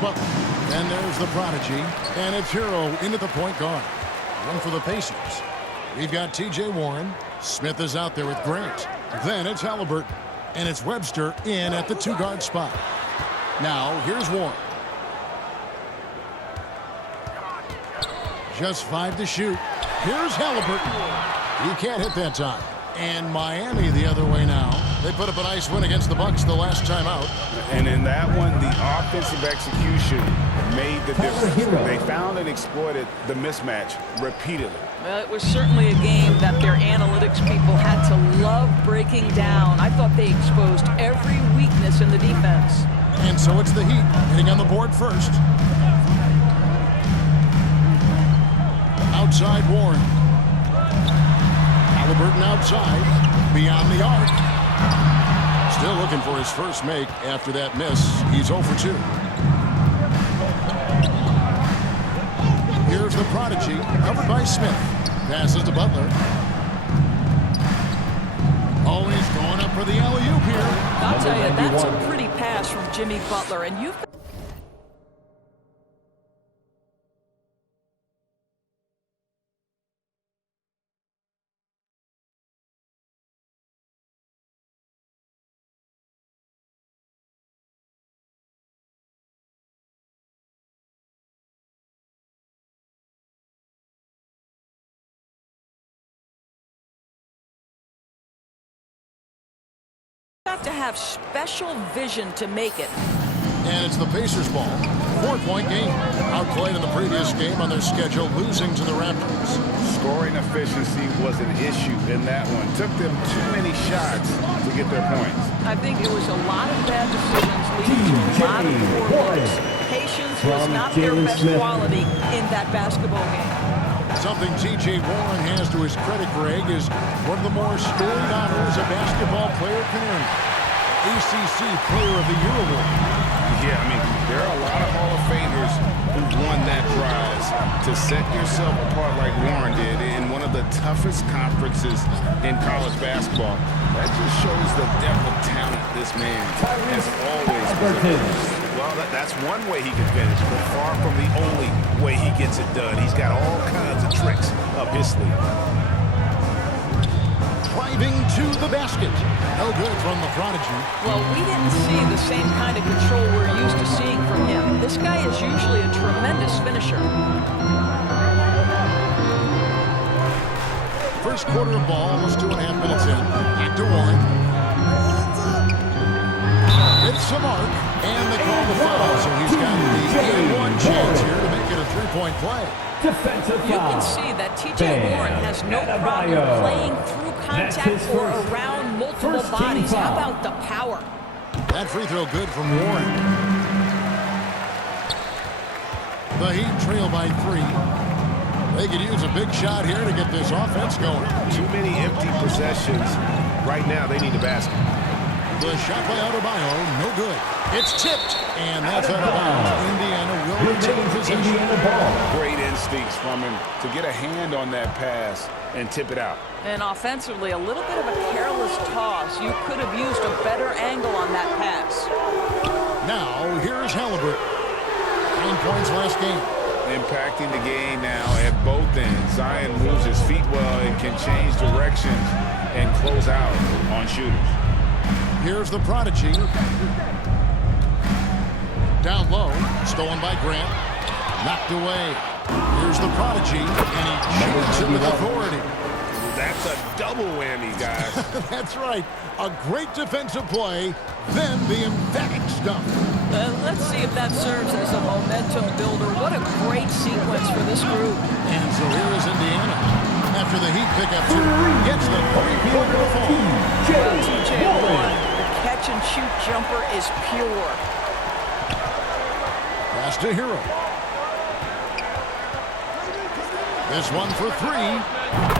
Butler. And there's the prodigy. And it's Hero into the point guard. One for the Pacers. We've got T.J. Warren. Smith is out there with Grant. Then it's Halliburton. And it's Webster in at the two-guard spot. Now, here's Warren. Just 5 to shoot. Here's Halliburton. He can't hit that time. And Miami the other way now. They put up a nice win against the Bucks the last time out. And in that one, the offensive execution made the difference. They found and exploited the mismatch repeatedly. Well, it was certainly a game that their analytics people had to love breaking down. I thought they exposed every weakness in the defense. And so it's the Heat hitting on the board first. Outside Warren. Halliburton outside. Beyond the arc. Still looking for his first make after that miss. He's 0 for 2. Here's the prodigy. Covered by Smith. Passes to Butler. Oh, he's going up for the alley-oop here. I'll tell you, that's a pretty pass from Jimmy Butler. And you've have to have special vision to make it. And it's the Pacers ball. 4-point game. Outplayed in the previous game on their schedule, losing to the Raptors. Scoring efficiency was an issue in that one. Took them too many shots to get their points. I think it was a lot of bad decisions leading to a lot of poor looks. Patience was not their best quality in that basketball game. Something T.J. Warren has to his credit, Greg, is one of the more storied honors a basketball player can earn. ACC Player of the Year award. Yeah, I mean, there are a lot of Hall of Famers who won that prize. To set yourself apart like Warren did in one of the toughest conferences in college basketball, that just shows the depth of talent this man has always possessed. Well, that's one way he can finish, but far from the only way he gets it done. He's got all kinds of tricks up his sleeve. Driving to the basket. No good from the prodigy. Well, we didn't see the same kind of control we're used to seeing from him. This guy is usually a tremendous finisher. First quarter of ball, almost 2.5 minutes in. Back to Warren. It's the mark, and they call the foul, so he's got the and-one chance here to make it a three-point play. Defensive You foul. can see that T.J. Warren has no problem playing through contact or around multiple bodies. How about the power? That free throw good from Warren. The Heat trail by 3. They could use a big shot here to get this offense going. Too many empty possessions. Right now, they need a basket. The shot by Adebayo, no good. It's tipped, and that's out of bounds. Indiana will retain possession. Great instincts from him to get a hand on that pass and tip it out. And offensively, a little bit of a careless toss. You could have used a better angle on that pass. Now, here's Halliburton. 9 points last game. Impacting the game now at both ends. Zion moves his feet well and can change directions and close out on shooters. Here's the prodigy. Down low, stolen by Grant. Knocked away. Here's the prodigy, and he shoots it with authority. That's a double whammy, guys. That's right. A great defensive play, then the emphatic stuff. Let's see if that serves as a momentum builder. What a great sequence for this group. And so here is Indiana. After the Heat pick up 2, gets the three-pointer to fall. T.J. Warren, the catch-and-shoot jumper is pure. Pass to Hero. This one for 3.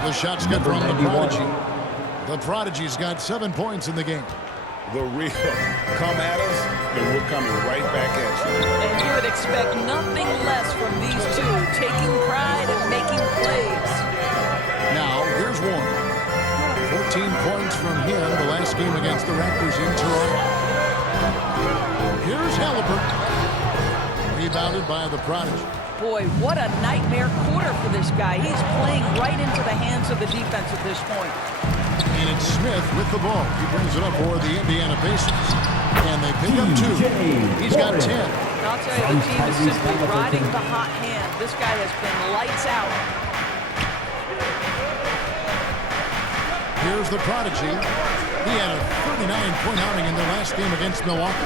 The shot's good from the prodigy. The prodigy's got 7 points in the game. The real come at us, and we're coming right back at you. And you would expect nothing less from these two, taking pride and making plays. Now, here's Warren. 14 points from him the last game against the Raptors in Toronto. Here's Halliburton. Rebounded by the Prodigy. Boy, what a nightmare quarter for this guy. He's playing right into the hands of the defense at this point. And it's Smith with the ball. He brings it up for the Indiana Pacers. And they pick up 2. He's got 10. I'll tell you, the team is simply riding the hot hand. This guy has been lights out. Here's the Prodigy. He had a 39-point outing in their last game against Milwaukee.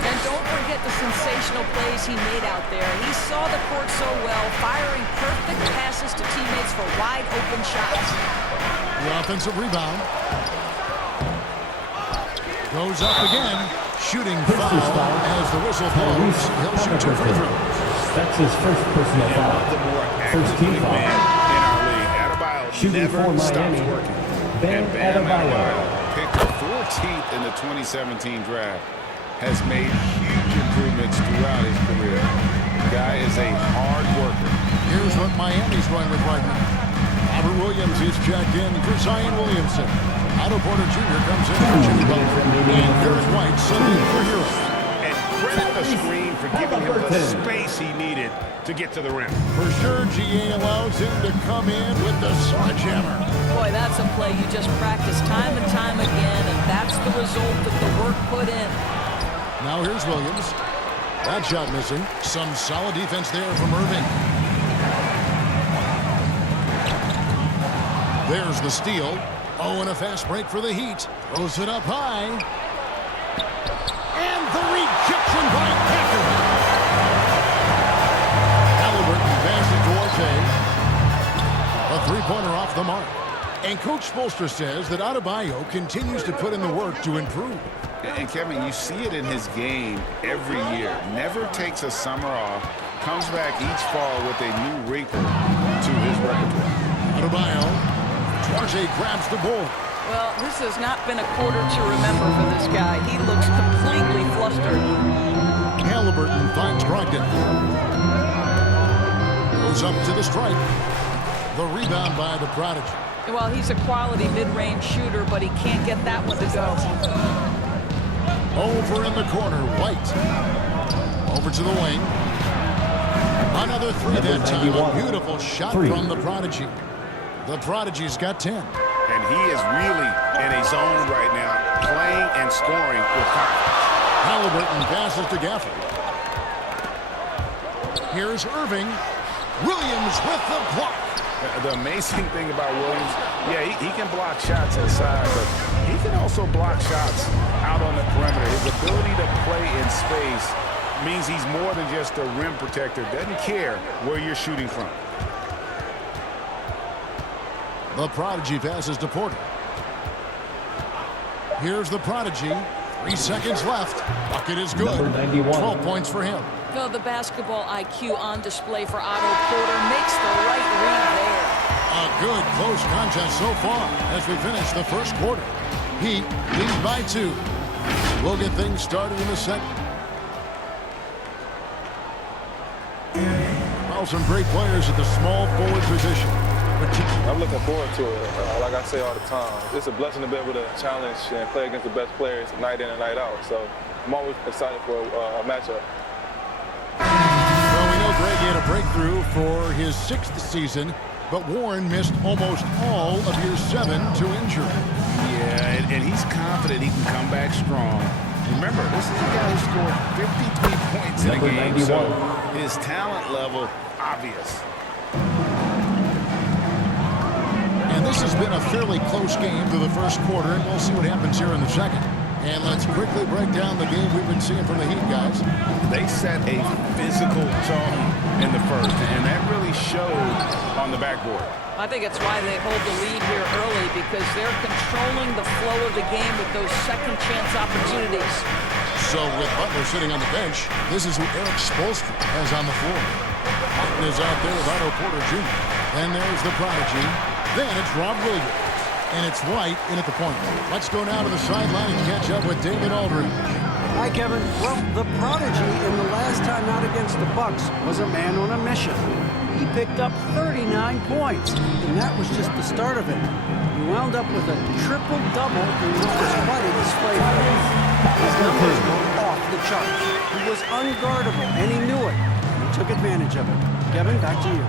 And don't forget the sensational plays he made out there. He saw the court so well, firing perfect passes to teammates for wide-open shots. The offensive rebound. Goes up again. Shooting foul as the whistle blows. He'll shoot 2 free throws. That's his first personal foul. First team foul. In our league, Adebayo Shooting for never stops Miami. working. Bam And Bam Adebayo. Adebayo picked the 14th in the 2017 draft. Has made huge improvements throughout his career. Guy is a hard worker. Here's what Miami's going with right now. Robert Williams is checked in for Zion Williamson. Otto Porter Jr. comes in for Jimmy Butler. And Derek White subbing in for Hero. And credit the screen for giving him the space he needed to get to the rim. For sure, GA allows him to come in with the sledgehammer. Boy, that's a play you just practice time and time again, and that's the result of the work put in. Now here's Williams. That shot missing. Some solid defense there from Irving. There's the steal. Oh, and a fast break for the Heat. Throws it up high. And the rejection by Packer. Halliburton passes to Orte. A three-pointer off the mark. And Coach Spoelstra says that Adebayo continues to put in the work to improve. And Kevin, you see it in his game every year. Never takes a summer off. Comes back each fall with a new wrinkle to his repertoire. Adebayo. Duarte grabs the ball. Well, this has not been a quarter to remember for this guy. He looks completely flustered. Halliburton finds Brogdon. Goes up to the stripe. The rebound by the Prodigy. Well, he's a quality mid-range shooter, but he can't get that one to go. Over in the corner, White. Over to the wing. Another three that time. A beautiful shot from the Prodigy. The Prodigy's got 10. And he is really in a zone right now, playing and scoring with confidence. Halliburton passes to Gafford. Here's Irving. Williams with the block. The amazing thing about Williams, yeah, he can block shots inside, but he can also block shots out on the perimeter. His ability to play in space means he's more than just a rim protector. Doesn't care where you're shooting from. The Prodigy passes to Porter. Here's the Prodigy. 3 seconds left. Bucket is good. 12 points for him. No, the basketball IQ on display for Otto Porter makes the right read there. A good close contest so far as we finish the first quarter. Heat lead by 2. We'll get things started in the second. Well, some great players at the small forward position. I'm looking forward to it. Like I say all the time, it's a blessing to be able to challenge and play against the best players night in and night out. So I'm always excited for a matchup. Well, we know Greg had a breakthrough for his 6th season, but Warren missed almost all of year 7 to injury. Yeah, and he's confident he can come back strong. Remember, this is a guy who scored 53 points in a game, so his talent level obvious. And this has been a fairly close game through the first quarter, and we'll see what happens here in the second. And let's quickly break down the game we've been seeing from the Heat, guys. They set a physical tone in the first, and that really showed on the backboard. I think it's why they hold the lead here early, because they're controlling the flow of the game with those second chance opportunities. So with Butler sitting on the bench, this is who Eric Spoelstra has on the floor. Martin is out there with Otto Porter Jr. And there's the Prodigy. Then it's Rob Williams. And it's White in at the point. Let's go now to the sideline and catch up with David Aldridge. Hi, Kevin. Well, the Prodigy in the last time out against the Bucks was a man on a mission. He picked up 39 points, and that was just the start of it. He wound up with a triple-double in what was quite a display for him. His numbers were off the charts. He was unguardable, and he knew it. advantage of it. Kevin, back to you.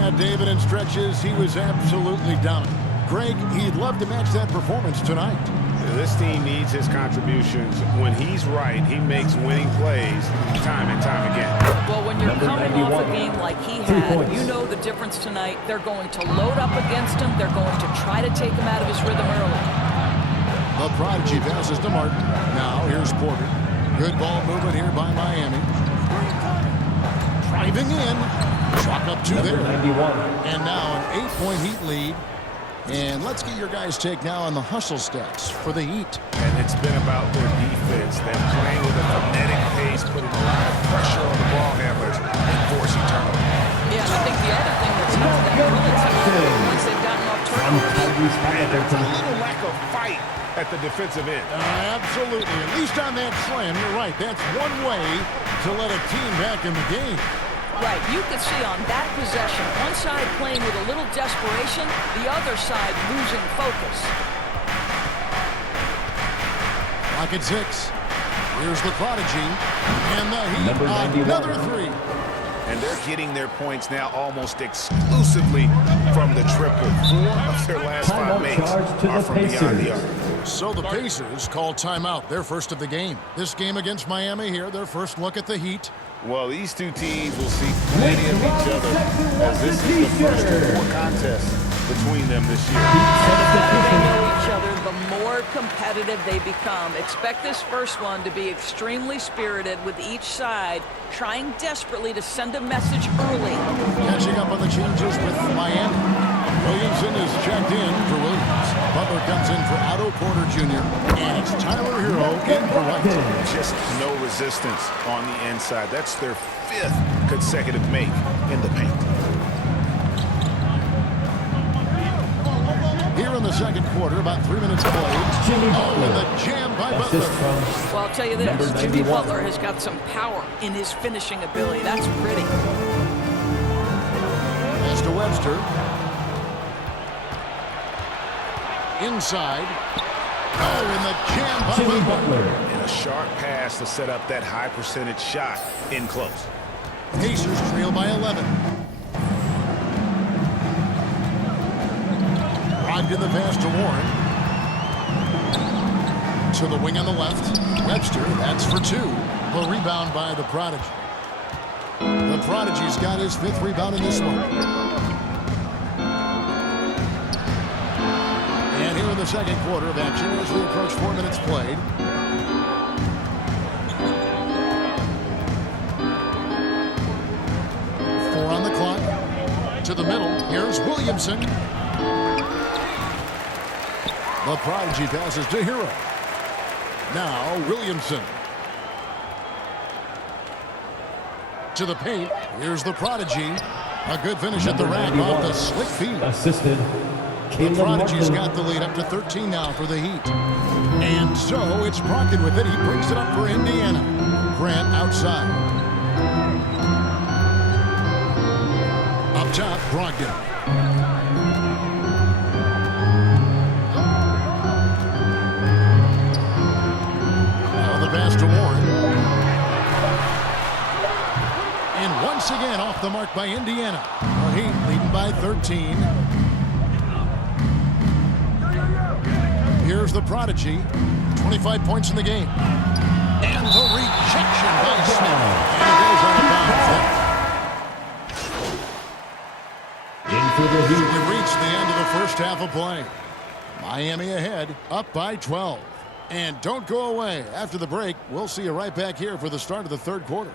Yeah, David, in stretches, he was absolutely dominant. Greg, he'd love to match that performance tonight. This team needs his contributions. When he's right, he makes winning plays time and time again. Well, when you're Number coming 91. off a game like he 3 had, points. you know the difference tonight. They're going to load up against him. They're going to try to take him out of his rhythm early. The Prodigy passes to Martin. Now here's Porter. Good ball movement here by Miami. Driving in. Chalk up 2 Number there. 91. And now an 8-point Heat lead. And let's get your guys' take now on the hustle stats for the Heat. And it's been about their defense. They're playing with a frenetic pace, putting a lot of pressure on the ball handlers and forcing turnovers. Yeah, I think the other thing that's helped them early tonight, once they've gotten off From turnovers. Tyrese And there's a Halliburton. little lack of fight at the defensive end. Absolutely. At least on that slam, you're right. That's one way to let a team back in the game. Right, you could see on that possession, one side playing with a little desperation, the other side losing focus. Clock at 6. Here's the Prodigy. And the Heat, Number 91. another 3. And they're getting their points now almost exclusively from the triple. 4 of their last 5 Timeout makes charge to are the from beyond the Pacers. arc. So the Pacers call timeout, their first of the game. This game against Miami here, their first look at the Heat. Well, these two teams will see plenty of each other as this is the first of 4 contests between them this year. They know each other, the more competitive they become. Expect this first one to be extremely spirited with each side trying desperately to send a message early. Catching up on the changes with Miami. Williamson is checked in for Williams. Butler comes in for Otto Porter Jr. And it's Tyler Hero in for White. Just no resistance on the inside. That's their 5th consecutive make in the paint. Here in the second quarter, about 3 minutes played. Jimmy Oh, and Butler. the jam by Assist Butler. from Well, I'll tell you Number this, Jimmy 91. Butler has got some power in his finishing ability. That's pretty. Pass to Webster. Inside. Oh, and the jam by Jimmy Butler. Butler. And a sharp pass to set up that high percentage shot in close. Pacers trail by 11. In the pass to Warren. To the wing on the left. Webster, that's for 2. The rebound by the Prodigy. The Prodigy's got his 5th rebound in this one. And here in the second quarter of action as we approach 4 minutes played. Four on the clock. To the middle. Here's Williamson. The Prodigy passes to Hero. Now Williamson. To the paint. Here's the Prodigy. A good finish at the Number rack 91. off the slick feed. Assisted. The Caleb Prodigy's Martin. got the lead up to 13 now for the Heat. And so it's Brogdon with it. He brings it up for Indiana. Grant outside. Up top, Brogdon. Pass to Warren. And once again off the mark by Indiana. The Heat leading by 13. Here's the Prodigy. 25 points in the game. And the rejection by Smith. And it goes out of bounds. In for the Heat. We reached the end of the first half of play. Miami ahead, up by 12. And don't go away. After the break, we'll see you right back here for the start of the third quarter.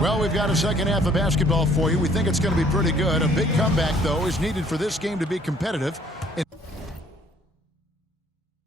Well, we've got a second half of basketball for you. We think it's going to be pretty good. A big comeback, though, is needed for this game to be competitive.